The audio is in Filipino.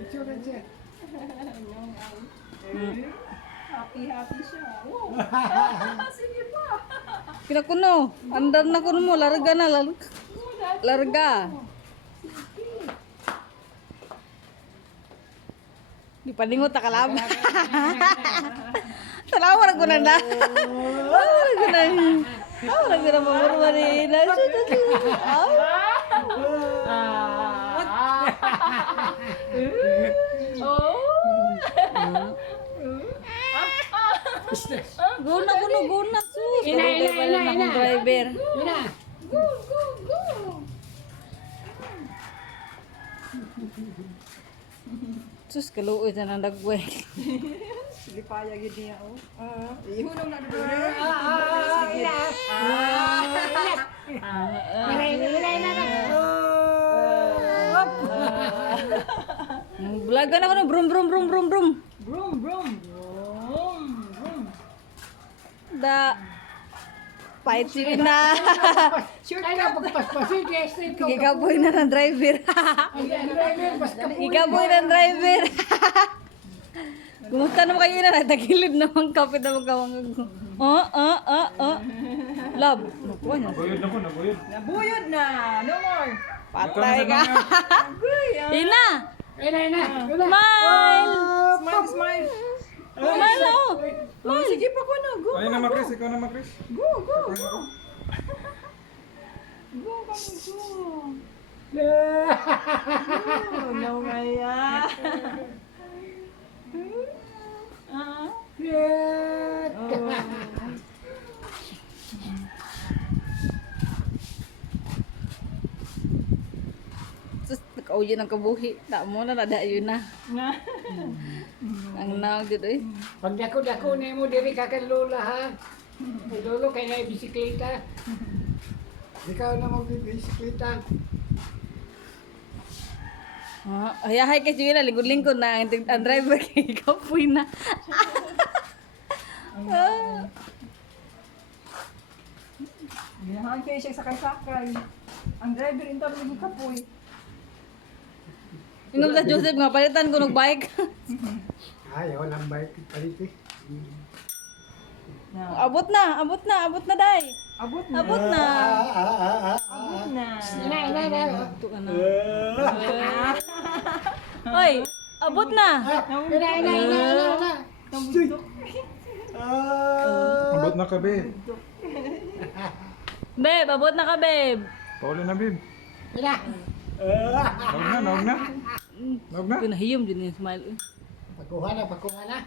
picture siya. Happy siya. Oh. Sige pa. Kinakuno. Andar na kuno mo. Larga na. Larga. Di paningot ta kalab. Talawar ko na na. Talawar ko na. Talawar ko na mamurma ni na. Guna kuno guna sus. Ina. Driver. Ina. Go, go, go. Sus kaluoy na nang dagway. Sige pa yun niya. Ihulong na doon. Bulaga na ko na brum brum brum brum brum. Brum, brum. Brum, brum. Da pait sila na. Ay na, pagpaspasin, straight ko. Ikaboy na ng driver. Ikaboy ng driver. Kumusta naman kayo na? Nagtagilid naman kapit naman kawang. Love. Nakuha niya. Nabuyod na. No more. Patay ka. Ina. Ina. Smile. Smile, smile. Smile oh. Oh, sige pa ko na. Go, Ayun naman, Chris. Ikaw naman, Chris. go, go, go. Go, kami, go. Oh, no, Maya. Sus, nakauyo ng kabuhi. Tak mo na nadayo na. Ang naog dito eh. Pag dako-dako na mo diri ka kay Lola ha. Ay Lolo kay na bisikleta. Ikaw na magbibisikleta. Ayahay kay Julia, lingkod-lingkod na ang driver kay kapoy na. Ginahan kayo siya sakay-sakay. Ang driver ito lagi kapoy. Ingom sa Joseph nga, palitan ko ng bike. Ay, walang bike palit eh. Abot na, day. Abot na. Abot na. Abot na. Ina. Ito ka na. Hoy, abot na. Ina. Abot na ka, babe. Babe, abot na ka, babe. Pauli na, babe. Ina. Naog na. Pinahiyom din yung smile. Pakuha na.